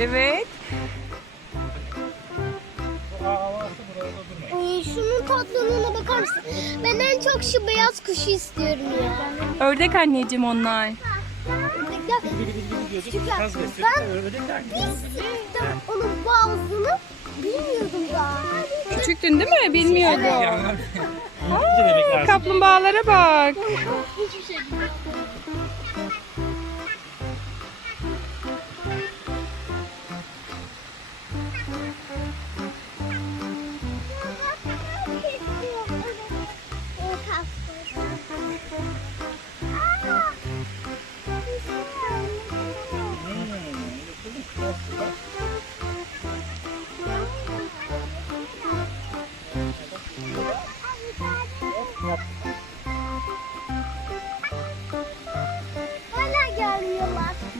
Evet. Durmayın. Ee, şunun tatlılığına bakar mısın? Ben en çok şu beyaz kuşu istiyorum ya. Ördek anneciğim onlar. Ördekler besliyoruz. ben-. Biz onun bazını bilmiyordum daha. Küçüktün değil mi? Bilmiyordum. Lazım. Kaplumbağalara bak.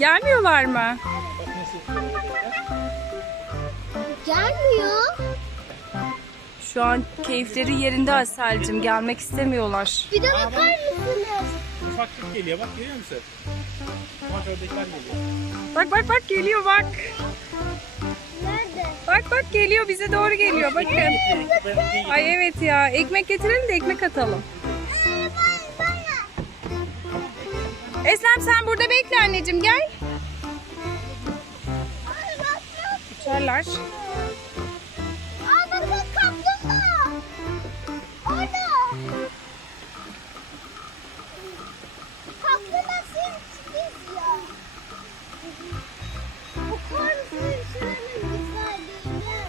gelmiyorlar. Mı? Gelmiyor. Şu an keyifleri yerinde Aselcim. Gelmek istemiyorlar. Bir de bakar mısınız? Ufaklık geliyor bak görüyor musun? Bak ördekler geliyor. Bak bak bak geliyor bak. Nerede? Bak bak geliyor bize doğru geliyor bakın. Ay evet ya ekmek getirelim de ekmek atalım. Eslem sen burada bekle anneciğim gel. Uçarlar. Aa bakın kaplumbağa. Orada. Kaplumbağa seni çiziyor. Bakar mısın şuranın güzelliğine?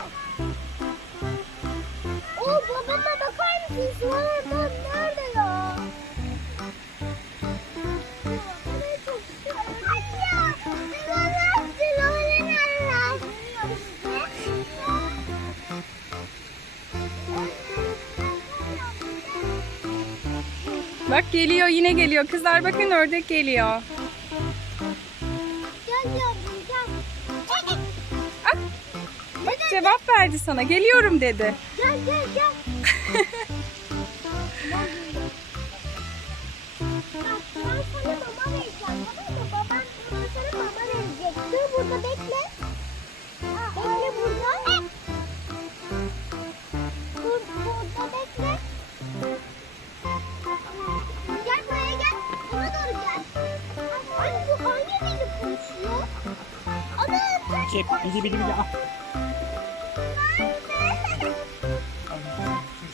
Oo babama bakar mısın? Şu adam Bak geliyor yine geliyor. Kızlar bakın ördek geliyor. Gel yavrum gel. Ah, bak cevap verdi sana. Geliyorum dedi. Gel gel gel. Bak, ben sana mama vereceğim. Tamam mı? Baban sana mama verecek. Dur burada. Bekle Bili bili bili. Ah.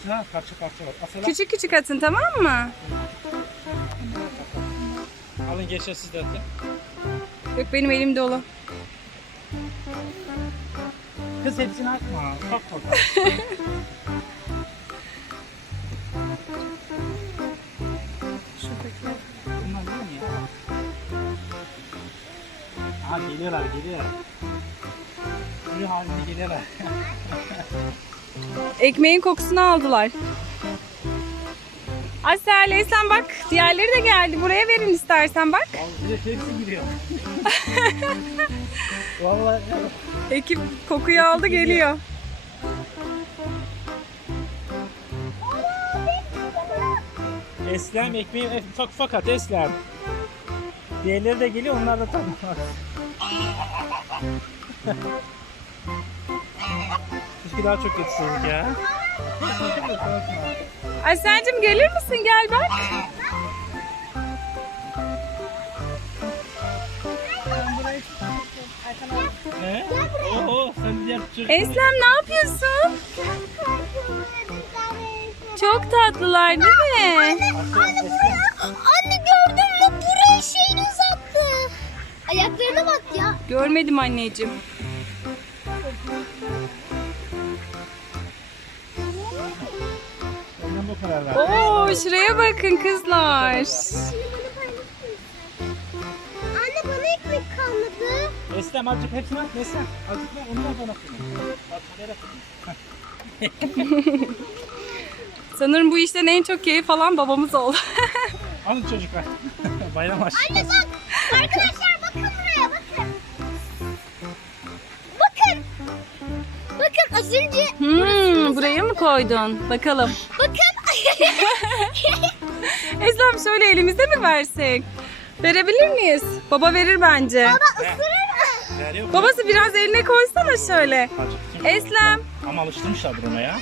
Şurada parça parça var. Asala. Küçük küçük atın tamam mı? Alın geçer siz de atın. Yok benim elim dolu. Kız hepsini atma. Bak bak. Bunlar değil mi ya? Aha geliyorlar geliyorlar. Sürü halinde geliyorlar. Ekmeğin kokusunu aldılar. Asel, Eslem bak diğerleri de geldi. Buraya verin istersen bak. Vallahi hepsi giriyor. Vallahi Ekip kokuyu aldı geliyor. Eslem ekmeği e, ufak ufak at Eslem. Diğerleri de geliyor onlar da tamam. Keşke daha çok yetişseydik ya. Aselcim gelir misin? Gel bak. He? Oo, sen diğer çocuk. Eslem ne yapıyorsun? Çok tatlılar değil mi? Anne gördün mü? Buraya şeyini uzattı. Ayaklarına bak ya. Görmedim anneciğim. Bu karar ver. Oo şuraya bakın kızlar. Anne bana ekmek kalmadı. Eslem azıcık hepsini at Eslem. Azıcık ver. Bak nereye atın. Sanırım bu işten en çok keyif alan babamız oldu. Alın çocuklar. Bayram aşkı. Anne bak. Arkadaşlar bakın buraya bakın. Bakın. Bakın az önce Hmm, buraya mı koydun? Bakalım. bakın. Eslem şöyle elimizde mi versek? Verebilir miyiz? Baba verir bence. Baba ısırır mı? Babası biraz eline koysana şöyle. Eslem Ama alıştırmışlardır ona ya.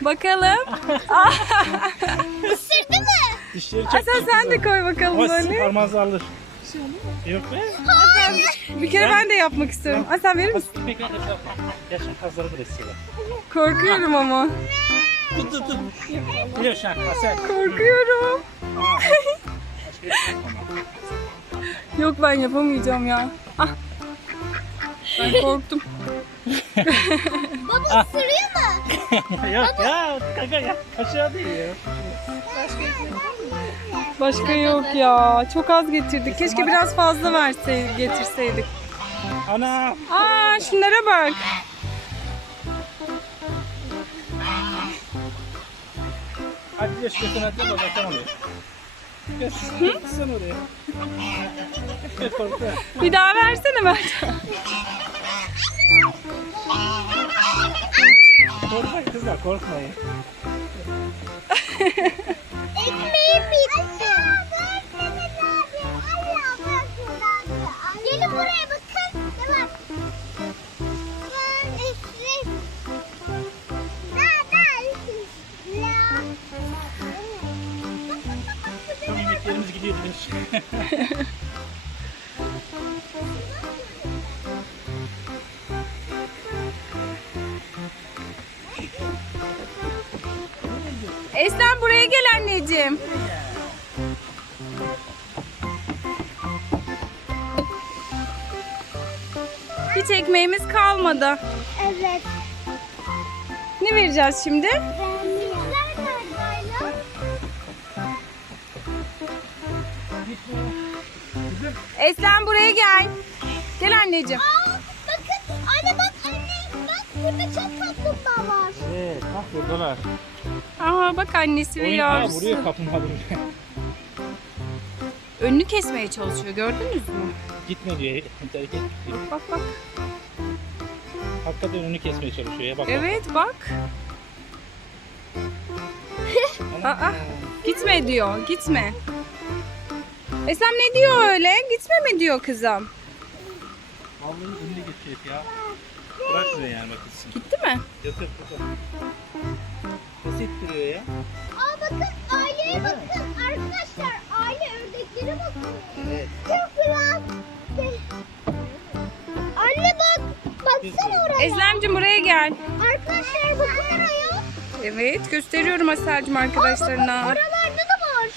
bakalım. Isırdı mı? Dişleri çok Hasan sen de koy bakalım Ama sizin böyle. parmağınızı alır. Yok be. Bir kere ben de yapmak istiyorum. Hasan verir misin? Yaşın da besliyorlar. Korkuyorum ama. Tut tut tut. An. Hasan. Korkuyorum. Yok ben yapamayacağım ya. Ah. Ben korktum. Baba ısırıyor mu? Yok ya kaka ya. Kaşığa değil ya. Başka yok ya. Çok az getirdik. Keşke biraz fazla verseydik, getirseydik. Ana. Aa şunlara bak. Hadi geç götün hadi bak bakalım oraya. Geç. Sen oraya. Geç korktu. Bir daha versene Mert. Korkmayın kızlar korkmayın. Ekmeğim bitti. Gelin buraya Eslem buraya gel anneciğim. Hiç ekmeğimiz kalmadı. Evet. Ne vereceğiz şimdi? Eslem buraya gel. Gel anneciğim. Aa, bakın. Anne bak anne. Bak burada çok kaplumbağa var. Evet bak buradalar. Aa bak annesi ve Oyun ha yavrusu. vuruyor kaplumbağa duruyor. Önünü kesmeye çalışıyor gördünüz mü? Gitme diyor. Hareket diyor. Bak bak. Hakikaten önünü kesmeye çalışıyor ya bak. Evet bak. bak. Aa, gitme diyor gitme. Eslem ne diyor öyle? Gitme mi diyor kızım? Vallahi önünü geçecek ya. Bırakmıyor yani bak gitsin. Gitti mi? Yok yok ittiriyor ya? Aa bakın aileye bakın. Arkadaşlar aile ördeklere bakın. Evet. Çok güzel. Anne bak. Baksana oraya. Eslemcim buraya gel. Arkadaşlar bakın oraya. Evet gösteriyorum Aselcim arkadaşlarına. Oralarda da var.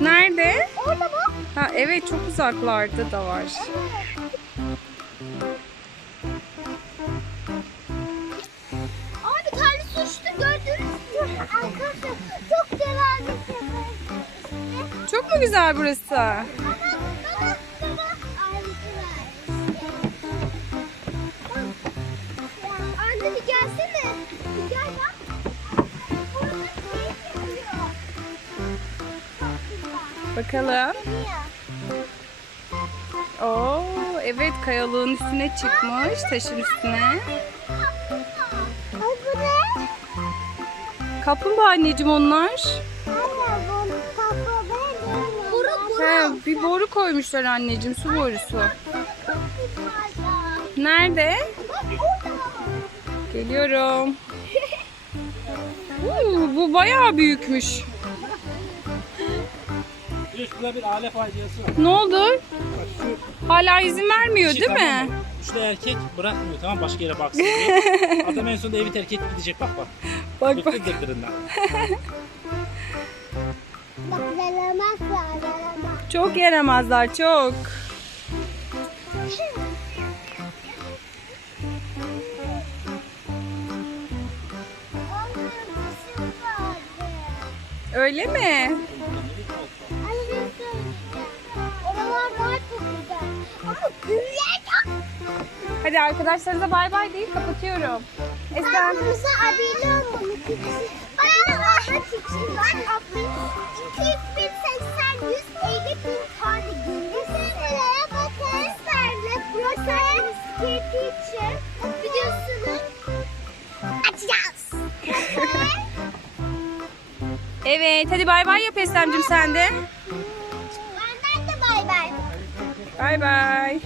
Nerede? Orada bak. Ha evet çok uzaklarda da var. Abi çok güzel bir şey. Çok mu güzel burası? Baba, baba, baba. Anne bir gelsene. Bir gel bak. Şey yapıyor. Bakalım. Niye? Oo evet kayalığın üstüne çıkmış taşın üstüne. Kaplumbağa anneciğim onlar. He, bir boru koymuşlar anneciğim su borusu. Nerede? Geliyorum. Uuu, bu bayağı büyükmüş. Bir şurada bir aile faciası var. Ne oldu? Hala izin vermiyor değil mi? Şurada erkek bırakmıyor tamam başka yere baksın diye. Adam en sonunda evi terk edip gidecek bak bak. Bak bak. Bıktı. Bak lalamaz. Çok yaramazlar çok. Öyle mi? Oralar daha çok güzel. Ama güller. Hadi arkadaşlarınıza bay bay deyip kapatıyorum. Esen. Kanalımıza abone olmanı Bana olmak için like atmayı 200 bin 80 150 bin tane günlüklere bakın. Sizlerle Brosel Skate için videosunu açacağız. Evet hadi bay bay yap Esem'cim sen de. Benden de bay bay. Bay bay.